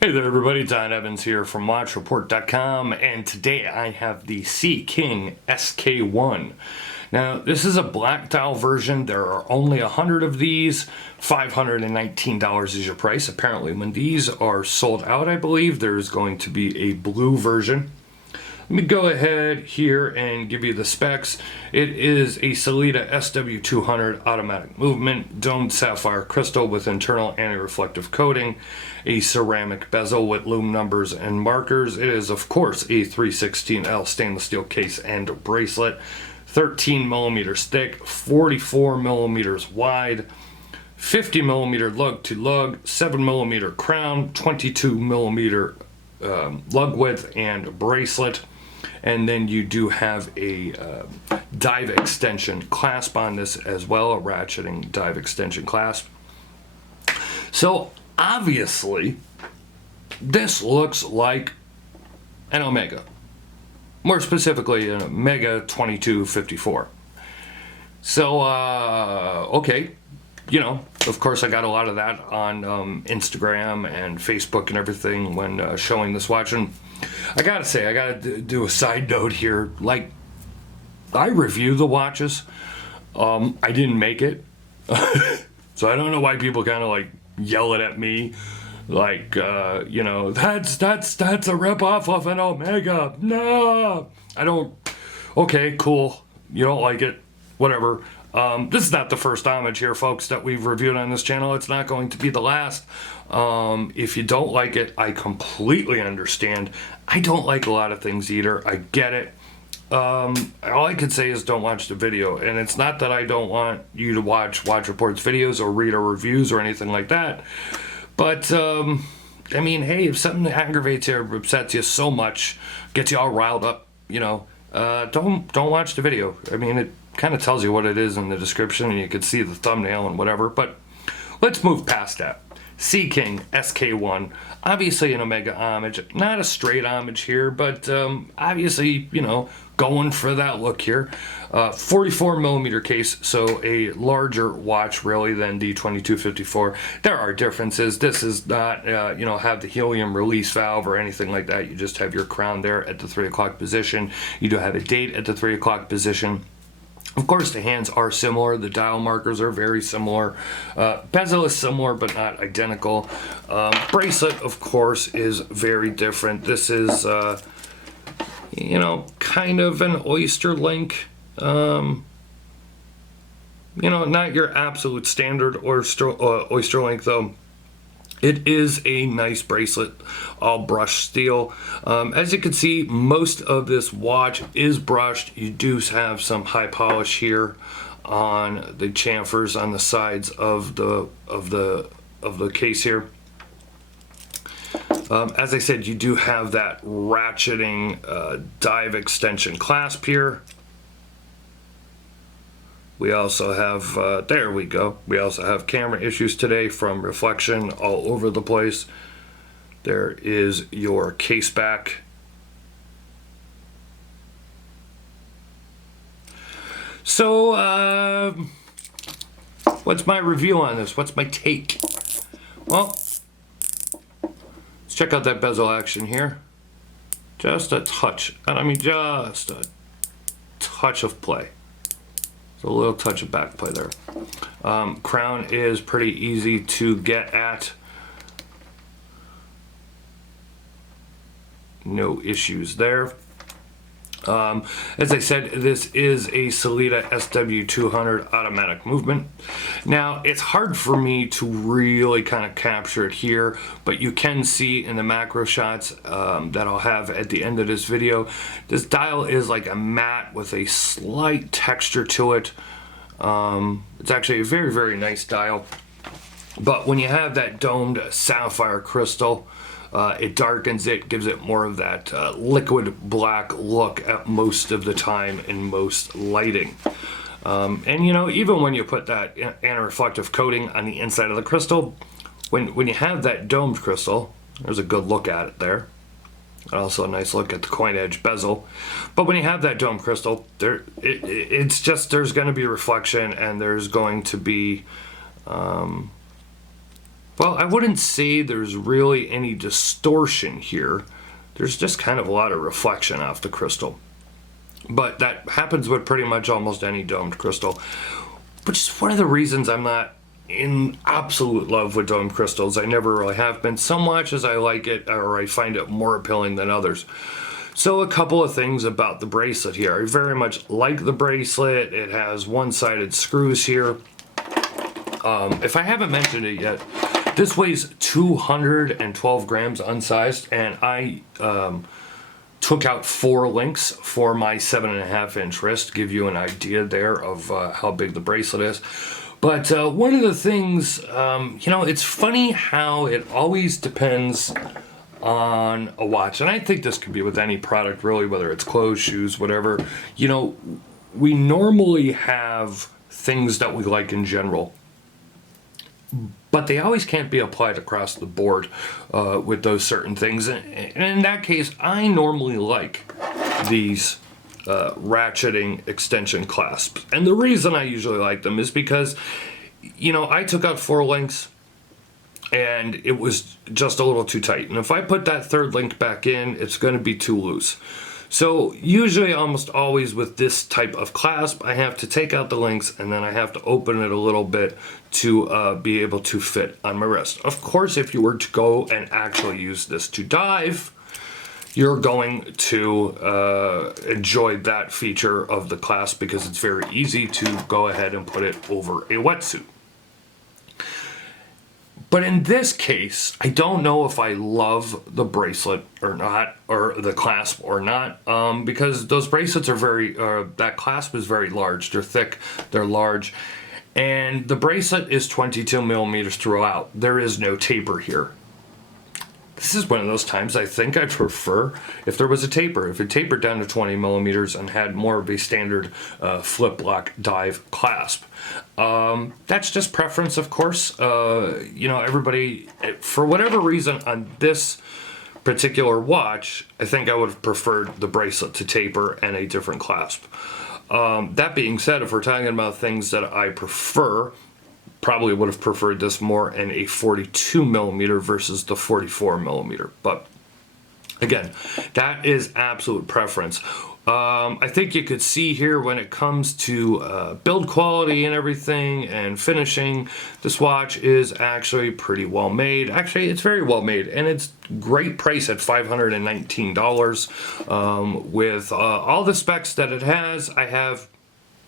Hey there everybody, Don Evans here from WatchReport.com, and today I have the Sea-King SK-1. Now this is a black dial version. There are only 100 of these. $519 is your price. Apparently when these are sold out, I believe there's going to be a blue version. Let me go ahead here and give you the specs. It is a Sellita SW200 automatic movement, domed sapphire crystal with internal anti-reflective coating, a ceramic bezel with lume numbers and markers. It is of course a 316L stainless steel case and bracelet, 13 millimeters thick, 44 millimeters wide, 50 millimeter lug to lug, 7 millimeter crown, 22 millimeter lug width and bracelet. And then you do have a dive extension clasp on this as well, a ratcheting dive extension clasp. So obviously this looks like an Omega, more specifically an Omega 2254. So okay, you know, of course I got a lot of that on Instagram and Facebook and everything when showing this watch. And I gotta say, I gotta do a side note here. Like, I review the watches. I didn't make it, so I don't know why people kind of like yell it at me, like you know, that's a ripoff of an Omega. No, I don't. Okay, cool. You don't like it, whatever. This is not the first Homage here, folks, that we've reviewed on this channel. It's not going to be the last. If you don't like it, I completely understand. I don't like a lot of things either. I get it. All I could say is don't watch the video. And it's not that I don't want you to watch Report's videos or read our reviews or anything like that. But, I mean, hey, if something aggravates you or upsets you so much, gets you all riled up, you know, don't watch the video. I mean, it kind of tells you what it is in the description, and you can see the thumbnail and whatever. But let's move past that. Sea-King SK-1, obviously an Omega homage, not a straight homage here, but obviously, you know, going for that look here. 44 millimeter case, so a larger watch really than the 2254. There are differences. This is not, you know, have the helium release valve or anything like that. You just have your crown there at the 3 o'clock position. You do have a date at the 3 o'clock position. Of course, the hands are similar. The dial markers are very similar. Bezel is similar, but not identical. Bracelet, of course, is very different. This is, you know, kind of an oyster link. You know, not your absolute standard oyster link, though. It is a nice bracelet, all brushed steel. As you can see, most of this watch is brushed. You do have some high polish here on the chamfers on the sides of the case here. As I said, you do have that ratcheting dive extension clasp here. We also have, there we go, we also have camera issues today from reflection all over the place. There is your case back. So, what's my review on this? What's my take? Well, let's check out that bezel action here. Just a touch, I mean just a touch of play. So a little touch of back play there. Crown is pretty easy to get at. No issues there. As I said, this is a Sellita SW200 automatic movement. Now, it's hard for me to really kind of capture it here, but you can see in the macro shots that I'll have at the end of this video, this dial is like a matte with a slight texture to it. It's actually a very, very nice dial. But when you have that domed sapphire crystal, it darkens it, gives it more of that liquid black look at most of the time in most lighting. And you know, even when you put that anti-reflective coating on the inside of the crystal, when you have that domed crystal, there's a good look at it there. Also a nice look at the coin edge bezel. But when you have that dome crystal, it's just, there's going to be reflection, and there's going to be Well, I wouldn't say there's really any distortion here. There's just kind of a lot of reflection off the crystal. But that happens with pretty much almost any domed crystal, which is one of the reasons I'm not in absolute love with domed crystals. I never really have been, so much as I like it, or I find it more appealing than others. So a couple of things about the bracelet here. I very much like the bracelet. It has one-sided screws here. If I haven't mentioned it yet, this weighs 212 grams unsized, and I took out 4 links for my 7.5-inch wrist to give you an idea there of how big the bracelet is. But one of the things, you know, it's funny how it always depends on a watch, and I think this could be with any product really, whether it's clothes, shoes, whatever. You know, we normally have things that we like in general, but they always can't be applied across the board with those certain things. And in that case, I normally like these ratcheting extension clasps. And the reason I usually like them is because, you know, I took out 4 links and it was just a little too tight. And if I put that 3rd link back in, it's going to be too loose. So usually, almost always with this type of clasp, I have to take out the links and then I have to open it a little bit to be able to fit on my wrist. Of course, if you were to go and actually use this to dive, you're going to enjoy that feature of the clasp because it's very easy to go ahead and put it over a wetsuit. But in this case, I don't know if I love the bracelet or not, or the clasp or not, because those bracelets are very, that clasp is very large. They're thick, they're large, and the bracelet is 22 millimeters throughout. There is no taper here. This is one of those times I think I'd prefer if there was a taper. If it tapered down to 20 millimeters and had more of a standard flip lock dive clasp. That's just preference, of course. You know, everybody, for whatever reason on this particular watch, I think I would have preferred the bracelet to taper and a different clasp. That being said, if we're talking about things that I prefer, probably would have preferred this more in a 42 millimeter versus the 44 millimeter. But again, that is absolute preference. I think you could see here when it comes to build quality and everything and finishing, this watch is actually pretty well made. Actually, it's very well made, and it's great price at $519 with all the specs that it has. I have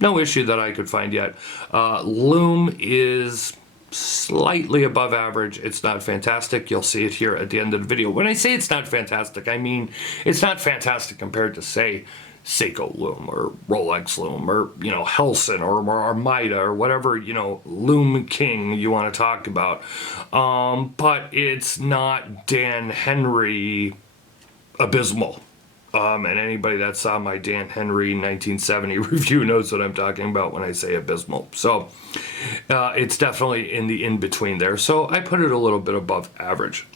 no issue that I could find yet. Lume is slightly above average. It's not fantastic. You'll see it here at the end of the video. When I say it's not fantastic, I mean it's not fantastic compared to, say, Seiko Lume or Rolex Lume or, you know, Helson or Armida or whatever, you know, Lume King you want to talk about. But it's not Dan Henry abysmal. And anybody that saw my Dan Henry 1970 review knows what I'm talking about when I say abysmal. So it's definitely in the in-between there. So I put it a little bit above average.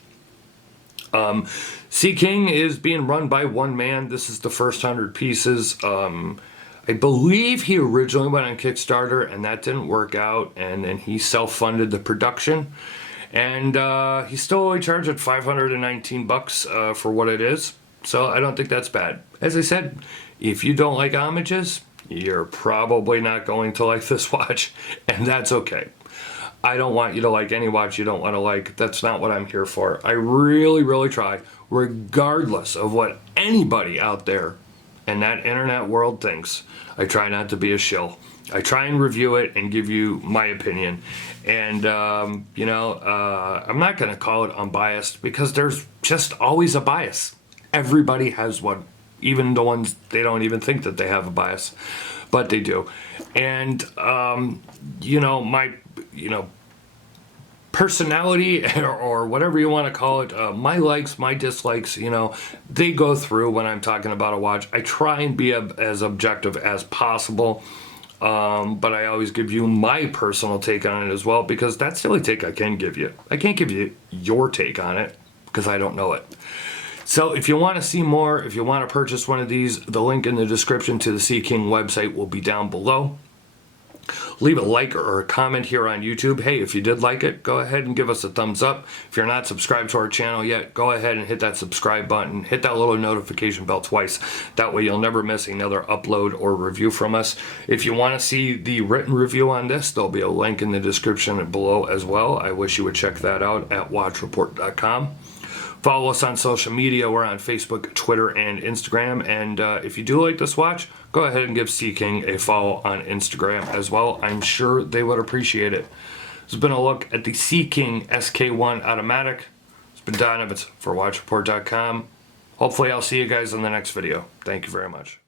Sea King is being run by one man. This is the first 100 pieces. I believe he originally went on Kickstarter and that didn't work out. And then he self-funded the production. And he still only charged at $519 for what it is. So I don't think that's bad. As I said, if you don't like homages, you're probably not going to like this watch, and that's okay. I don't want you to like any watch you don't want to like. That's not what I'm here for. I really, really try, regardless of what anybody out there in that internet world thinks. I try not to be a shill. I try and review it and give you my opinion. And, you know, I'm not going to call it unbiased because there's just always a bias. Everybody has one, even the ones they don't even think that they have a bias, but they do. And, you know, my, you know, personality or whatever you want to call it, my likes, my dislikes, you know, they go through when I'm talking about a watch. I try and be as objective as possible, but I always give you my personal take on it as well, because that's the only take I can give you. I can't give you your take on it because I don't know it. So if you want to see more, if you want to purchase one of these, the link in the description to the Sea King website will be down below. Leave a like or a comment here on YouTube. Hey, if you did like it, go ahead and give us a thumbs up. If you're not subscribed to our channel yet, go ahead and hit that subscribe button. Hit that little notification bell twice. That way you'll never miss another upload or review from us. If you want to see the written review on this, there'll be a link in the description below as well. I wish you would check that out at watchreport.com. Follow us on social media. We're on Facebook, Twitter, and Instagram. And if you do like this watch, go ahead and give Seeking a follow on Instagram as well. I'm sure they would appreciate it. This has been a look at the Seeking SK-1 Automatic. It's been Don Evans for watchreport.com. Hopefully I'll see you guys in the next video. Thank you very much.